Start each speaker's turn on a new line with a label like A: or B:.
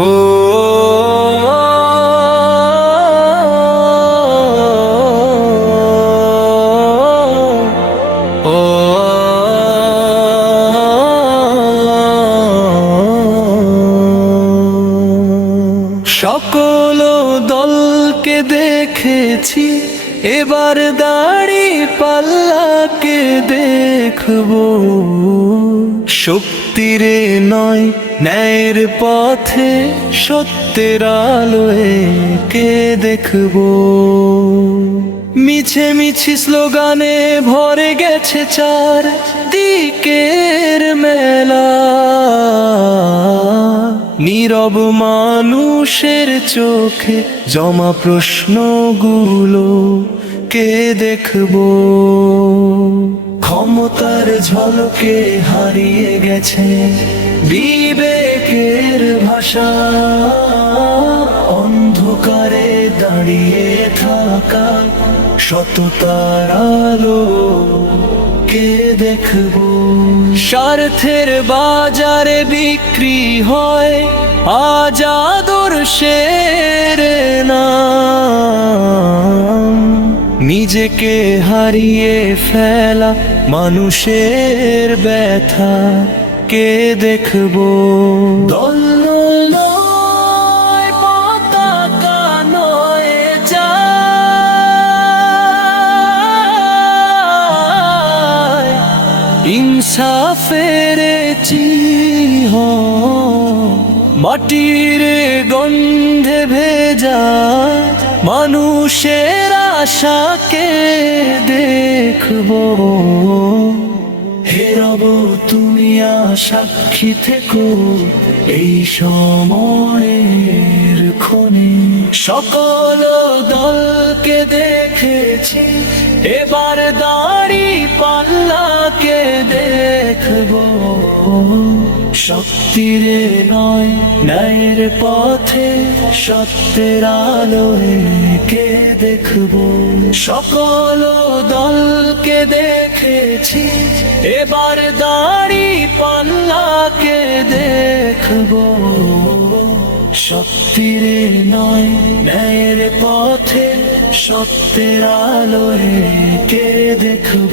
A: ও সকল দলকে দেখেছি এবার দাড়ি পাল্লাকে দেখব শক্তিরে নয়, ন্যায়ের পথে সত্যের আলোয় কে দেখব? মিছে মিছি স্লোগানে ভরে গেছে চার দিকের মেলা। নীরব মানুষের চোখে জমা প্রশ্নগুলো কে দেখব। ক্ষমতার ঝলকে হারিয়ে গেছে বিবেকের ভাষা। অন্ধকারে দাঁড়িয়ে থাকা সততার আলো কে দেখব? স্বার্থের বাজারে বিক্রি হয় আজ আদর্শের নাম নিজেকে হারিয়ে ফেলা মানুষের ব্যথা কে দেখব? দল ইনসাফের চিহ মাটির গন্ধে ভেজা মানুষের আশাকে দেখব। হেরব তুমি সাক্ষী থেকো এই সময়ের ক্ষণে। সকল দলকে দেখেছি, এবার দাড়ি পাল্লাকে দেখব। শক্তিরে নয়, ন্যায়ের পথে সত্যের কে দেখব? সকল দলকে দেখেছি, এবার দাড়ি পাল্লাকে দেখব। শক্তিরে নয়, ন্যায়ের পথে সত্যের আলোয় কে দেখব?